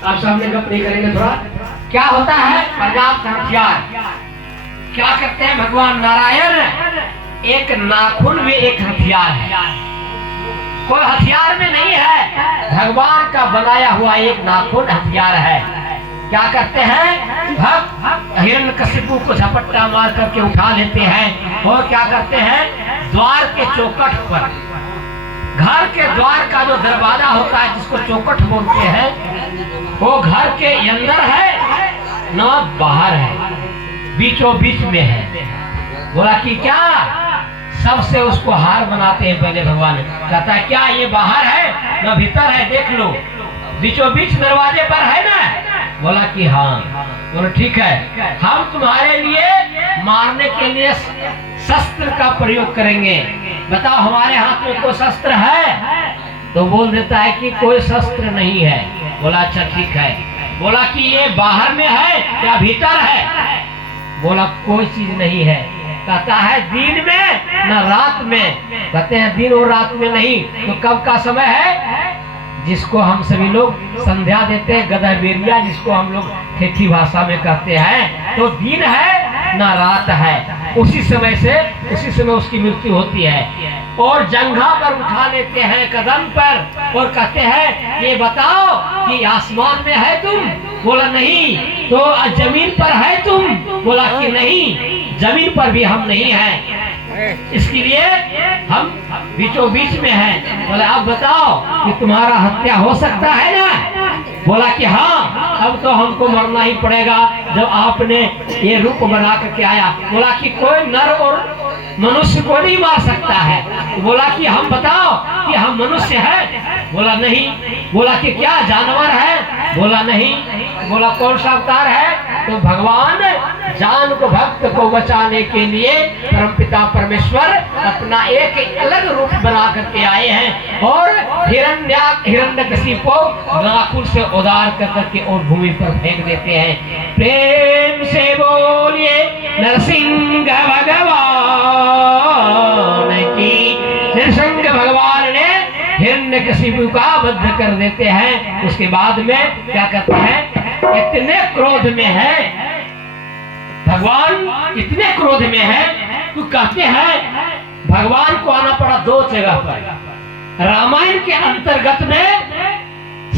आप सामने गप नहीं करेंगे थोड़ा। क्या होता है पर्याप्त हथियार? क्या करते हैं भगवान नारायण? एक नाखून भी एक हथियार है। कोई हथियार में नहीं है, भगवान का बनाया हुआ एक नाखून हथियार है। क्या करते हैं? भक्त हिरण्यकशिपु को झपट्टा मार करके उठा लेते हैं और क्या करते हैं? द्वार के चौखट पर, घर के द्वार का जो दरवाजा होता है जिसको चौखट बोलते हैं, वो घर के अंदर है ना बाहर है, बीचों बीच में है। बोला कि क्या? सबसे उसको हार बनाते हैं पहले भगवान। कहता है क्या ये बाहर है ना भीतर है? देख लो, बीचों बीच दरवाजे पर है ना। बोला कि हाँ। बोला ठीक है, हम तुम्हारे लिए मारने के लिए शस्त्र का प्रयोग करेंगे, बताओ हमारे हाथ में कोई शस्त्र है? तो बोल देता है कि कोई शस्त्र नहीं है। बोला अच्छा ठीक है। बोला कि ये बाहर में है या भीतर है? बोला कोई चीज नहीं है। कहता है दिन में ना रात में? कहते हैं दिन और रात में नहीं, तो कब का समय है? जिसको हम सभी लोग संध्या देते हैं, गदाबेरिया जिसको हम लोग ठेठी भाषा में कहते हैं, तो दिन है ना रात है, उसी समय से उसी समय उसकी मृत्यु होती है। और जंघा पर उठा लेते हैं कदम पर और कहते हैं ये बताओ कि आसमान में है तुम? बोला नहीं। तो जमीन पर है तुम? बोला कि नहीं, जमीन पर भी हम नहीं हैं, इसके लिए हम बीचों बीच में हैं। बोला अब बताओ कि तुम्हारा हत्या हो सकता है ना? बोला कि हाँ, अब तो हमको मरना ही पड़ेगा जब आपने ये रूप बना करके आया। बोला कि कोई नर और मनुष्य को नहीं मार सकता है। बोला कि हम बताओ कि हम मनुष्य हैं? बोला नहीं। बोला कि क्या जानवर है? बोला नहीं। बोला कौन सा अवतार है? तो भगवान जान को भक्त को बचाने के लिए परमपिता परमेश्वर अपना एक अलग रूप बना करके आए हैं और हिरण्यकशिपु को नाखून से उदार करके और भूमि पर फेंक देते हैं। प्रेम से बोलिए नरसिंह भगवान की। नरसिंह भगवान ने हिरण्यकशिपु का वध कर देते हैं। उसके बाद में क्या करते हैं? इतने क्रोध में है भगवान, इतने क्रोध में है तो कहते हैं भगवान को आना पड़ा दो जगह पर। रामायण के अंतर्गत में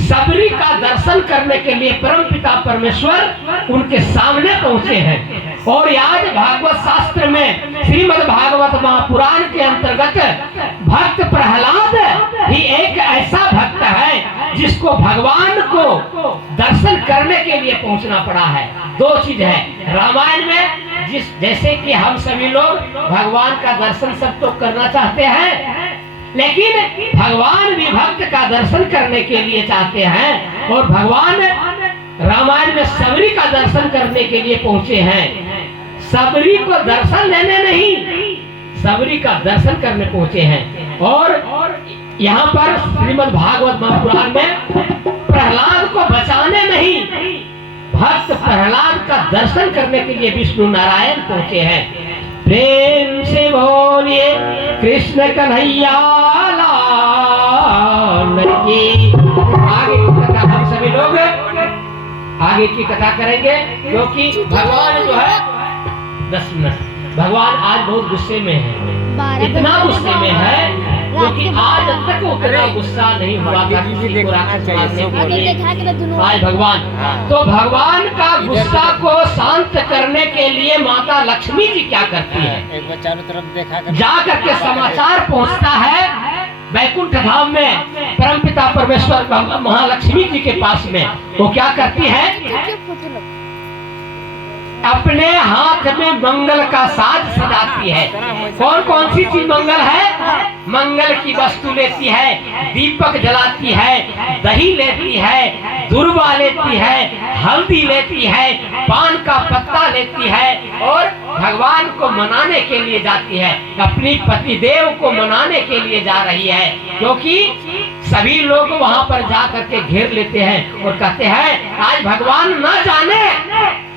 सबरी का दर्शन करने के लिए परमपिता परमेश्वर उनके सामने पहुंचे हैं। और आज भागवत शास्त्र में श्रीमद् भागवत महापुराण के अंतर्गत भक्त प्रहलाद ही एक ऐसा भक्त है जिसको भगवान को दर्शन करने के लिए पहुंचना पड़ा है। दो चीज है रामायण में, जैसे कि हम सभी लोग भगवान का दर्शन सब तो करना चाहते हैं, लेकिन भगवान भी भक्त का दर्शन करने के लिए चाहते हैं। और भगवान रामायण में सबरी का दर्शन करने के लिए पहुंचे हैं। सबरी को दर्शन लेने नहीं, सबरी का दर्शन करने पहुंचे हैं। और यहाँ पर श्रीमद् भागवत महापुराण में प्रहलाद को बचाने नहीं, भक्त प्रहलाद का दर्शन करने के लिए विष्णु नारायण पहुंचे हैं। प्रेम से बोलिए कृष्ण कन्हैया लाल की। आगे की कथा हम सभी लोग आगे की कथा करेंगे, क्योंकि भगवान जो है 10 मिनट, भगवान आज बहुत गुस्से में है, इतना गुस्से में है क्योंकि आज तक उतना गुस्सा नहीं हुआ था किसी को राक्षस मारने के लिए। आज भगवान तो भगवान का गुस्सा को शांत करने के लिए माता लक्ष्मी जी क्या करती है? एक बार चारों तरफ देखा जा करके समाचार पहुंचता है वैकुंठ धाम में परमपिता परमेश्वर महालक्ष्मी जी के पास में। वो क्या करती है? अपने हाथ में मंगल का साज सजाती है। कौन कौन सी चीज मंगल है? मंगल की वस्तु लेती है, दीपक जलाती है, दही लेती है, दुर्वा लेती है, हल्दी लेती है, पान का पत्ता लेती है और भगवान को मनाने के लिए जाती है। अपनी पति देव को मनाने के लिए जा रही है, क्योंकि सभी लोग वहां पर जा करके घेर लेते हैं और कहते हैं आज भगवान न जाने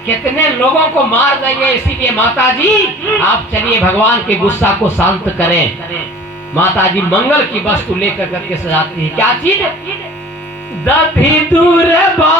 कितने लोगों को मार देंगे, इसीलिए माता जी आप चलिए भगवान के गुस्सा को शांत करें। माता जी मंगल की वस्तु लेकर करके सजाती है। क्या चीज? दधी दूर बा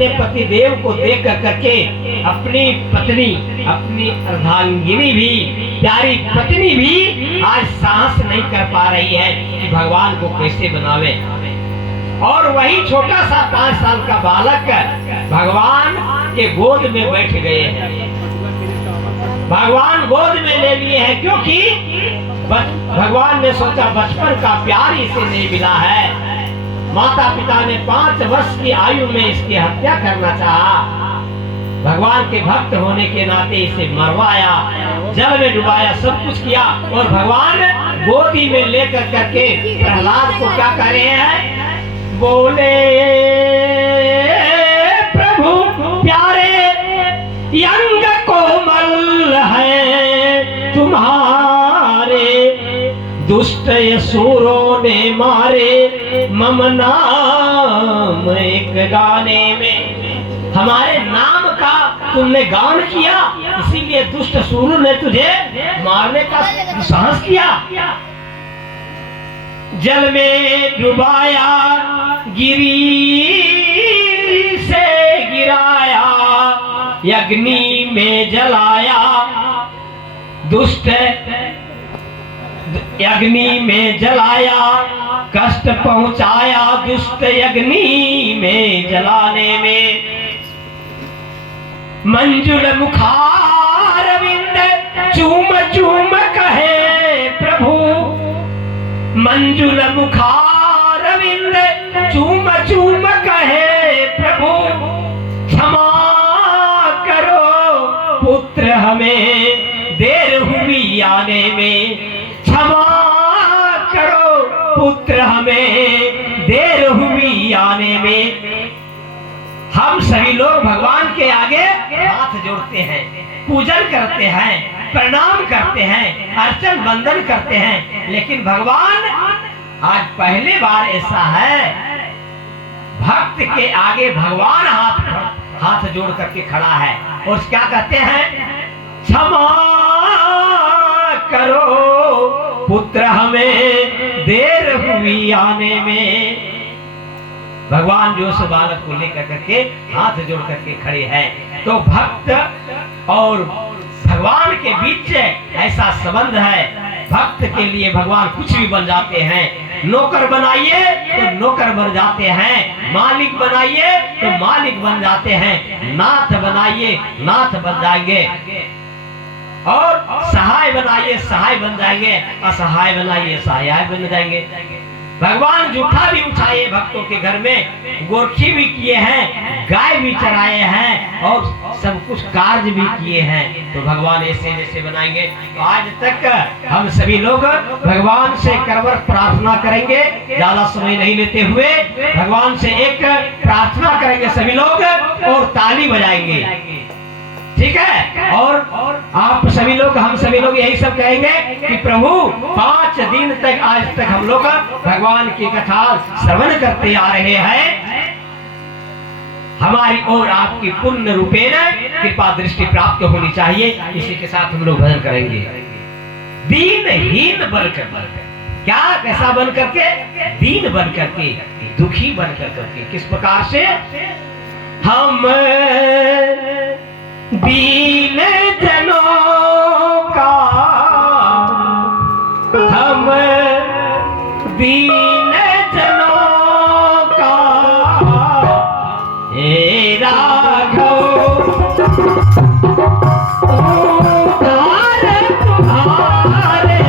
अपने पति देव को देख करके अपनी पत्नी, अपनी अर्धांगिनी भी, प्यारी पत्नी भी आज साहस नहीं कर पा रही है कि भगवान को कैसे बनावे। और वही छोटा सा 5 साल का बालक भगवान के गोद में बैठ गए हैं, भगवान गोद में ले लिए हैं, क्योंकि भगवान ने सोचा बचपन का प्यार इसे नहीं मिला है। माता पिता ने 5 वर्ष की आयु में इसकी हत्या करना चाहा। भगवान के भक्त होने के नाते इसे मरवाया, जल में डुबाया, सब कुछ किया। और भगवान गोदी में लेकर करके प्रहलाद को क्या कह रहे हैं? बोले प्रभु प्यारे यंग कोमल है तुम्हारे, दुष्ट असुरों ने मारे मम नाम एक गाने में। हमारे नाम का तुमने गान किया, इसीलिए दुष्ट असुरों ने तुझे मारने का साहस किया। जल में डुबाया, गिरी से गिराया, अग्नि में जलाया, दुष्ट अग्नि में जलाया, कष्ट पहुंचाया दुष्ट अग्नि में जलाने में। मंजुल मुखारविंद चूम चूम कहे प्रभु, मंजुल मुखारविंद चूम चूम कहे प्रभु, क्षमा करो पुत्र हमें देर हुई आने में, क्षमा करो पुत्र हमें देर हुई आने में। हम सभी लोग भगवान के आगे हाथ जोड़ते हैं, पूजन करते हैं, प्रणाम करते हैं, अर्चन वंदन करते हैं, लेकिन भगवान आज पहली बार ऐसा है भक्त के आगे भगवान हाथ जोड़ करके खड़ा है और क्या कहते हैं? क्षमा करो पुत्र हमें देर हुई आने में। भगवान जो उस बालक को लेकर करके हाथ जोड़ करके खड़े हैं। तो भक्त और भगवान के बीच ऐसा संबंध है, भक्त के लिए भगवान कुछ भी बन जाते हैं। नौकर बनाइए तो नौकर बन जाते हैं, मालिक बनाइए तो मालिक बन जाते हैं, नाथ बनाइए नाथ बन जाएंगे, और सहाय बनाइए सहाय बन जाएंगे, असहाय बनाइए सहाय बन जाएंगे। भगवान जूठा भी उठाए भक्तों के घर में, गोरखी भी किए हैं, गाय भी चराए हैं और सब कुछ कार्य भी किए हैं। तो भगवान ऐसे जैसे बनाएंगे। तो आज तक हम सभी लोग भगवान से करवर प्रार्थना करेंगे, ज्यादा समय नहीं लेते हुए भगवान से एक प्रार्थना करेंगे सभी लोग और ताली बजाएंगे, ठीक है? और आप सभी लोग, हम सभी लोग यही सब कहेंगे कि प्रभु 5 दिन तक आज तक हम लोग भगवान की कथा श्रवण करते आ रहे हैं, हमारी और आपकी पुण्य रूपेण कृपा दृष्टि प्राप्त होनी चाहिए। इसी के साथ हम लोग भजन करेंगे। दीनहीन बनकर, क्या कैसा बन करके? दीन बन करके, दुखी बन करके। किस प्रकार से? हम दीन जनों का, हम दीन जनों का हे राघव उद्धार तुम्हारे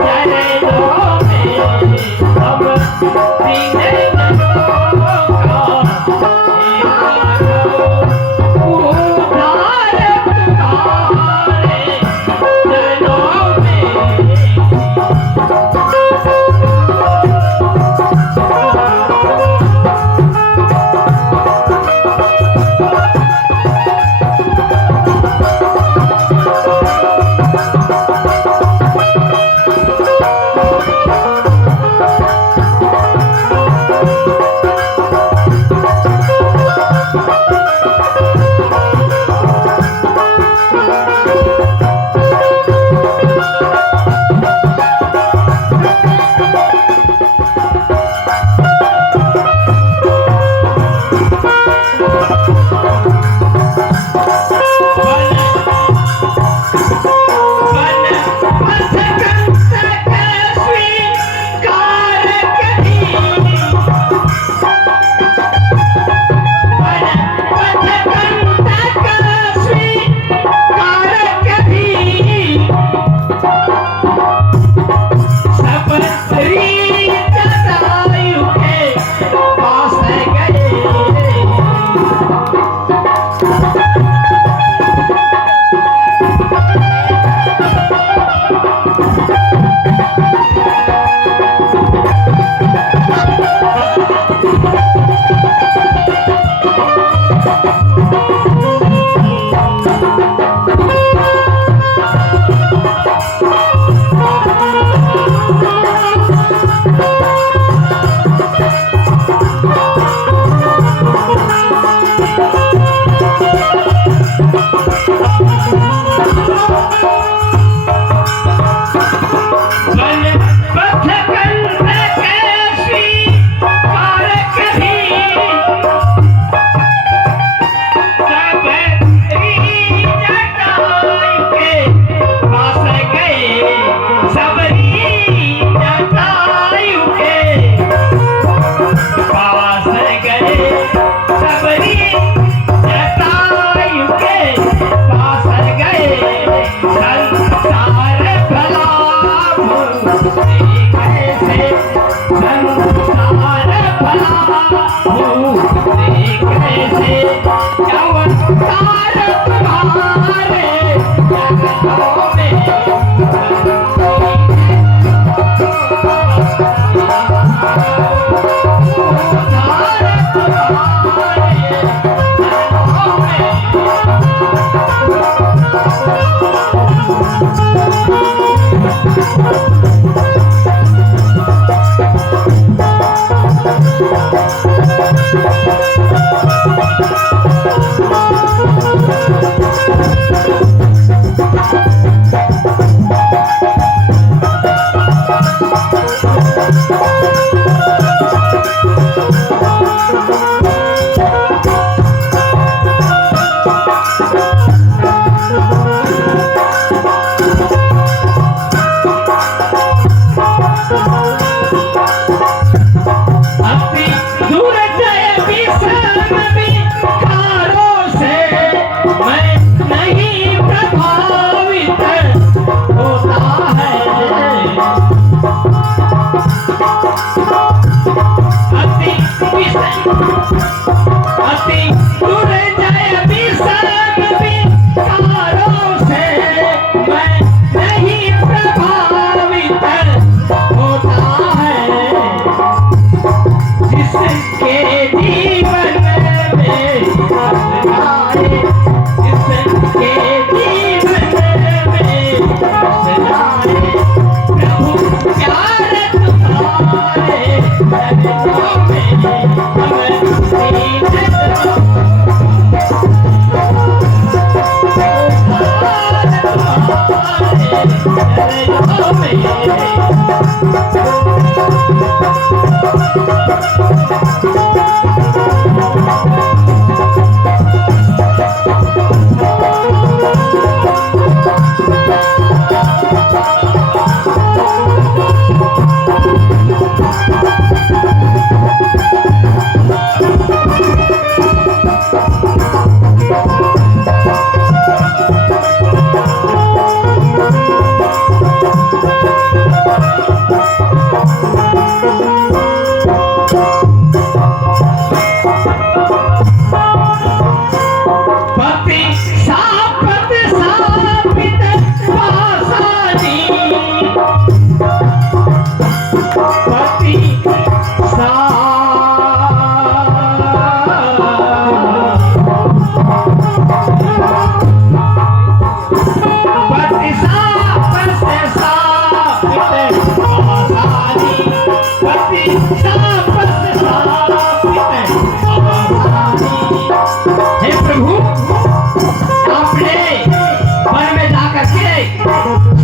चरणों में, हम दीन जनों का हे राघव उद्धार तुम्हारे अति दूर जाए विषम विकारों से मैं नहीं प्रभावित होता है। जिसके जीवन में सदाए, जिसके जीवन में सदाए प्रभु प्यार तुम्हारे चरणों में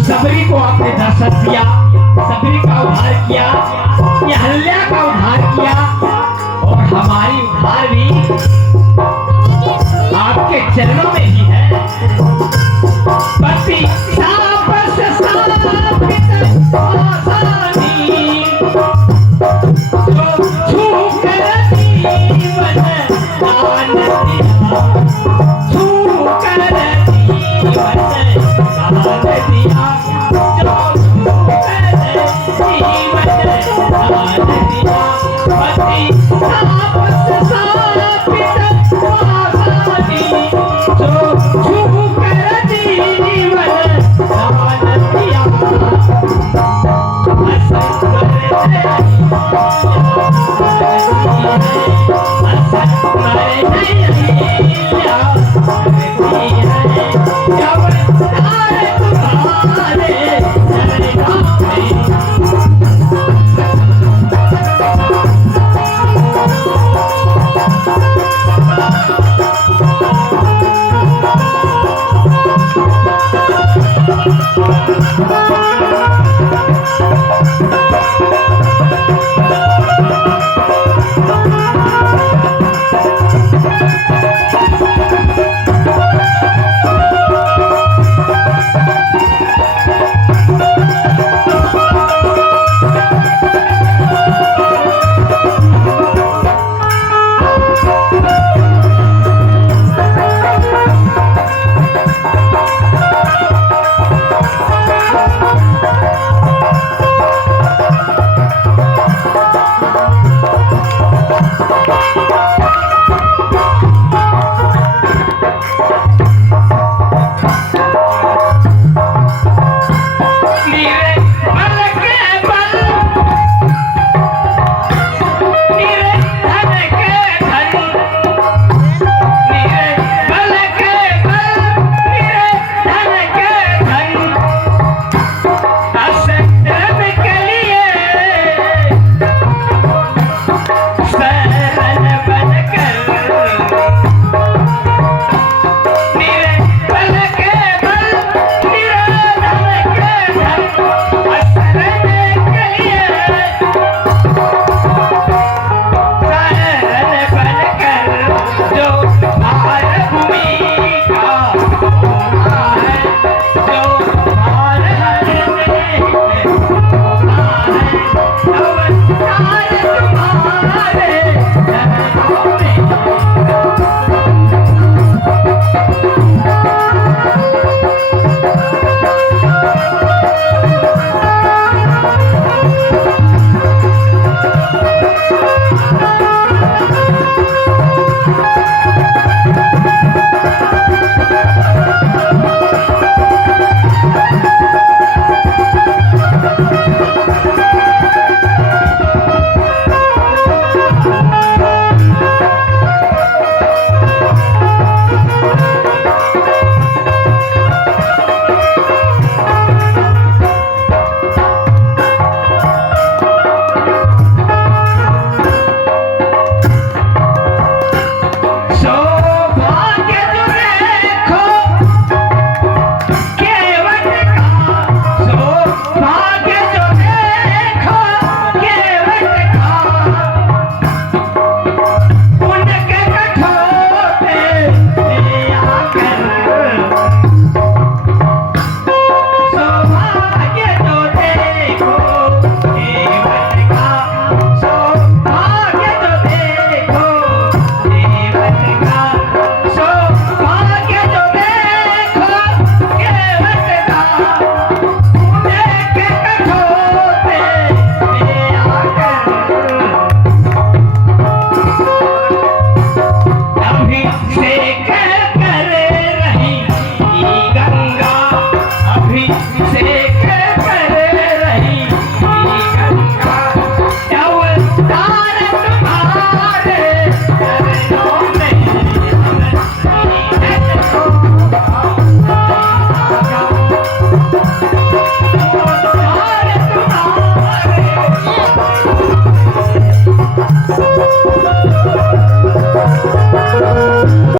सबरी को आपने दर्शन दिया, सबरी का उद्धार किया, अहल्या का उद्धार किया और हमारी उद्धार भी आपके चरणों में ही है। पति सापस सापित आसानी जो छूकर जीवन दान दिया, छूकर जीवन दान दिया, Bye.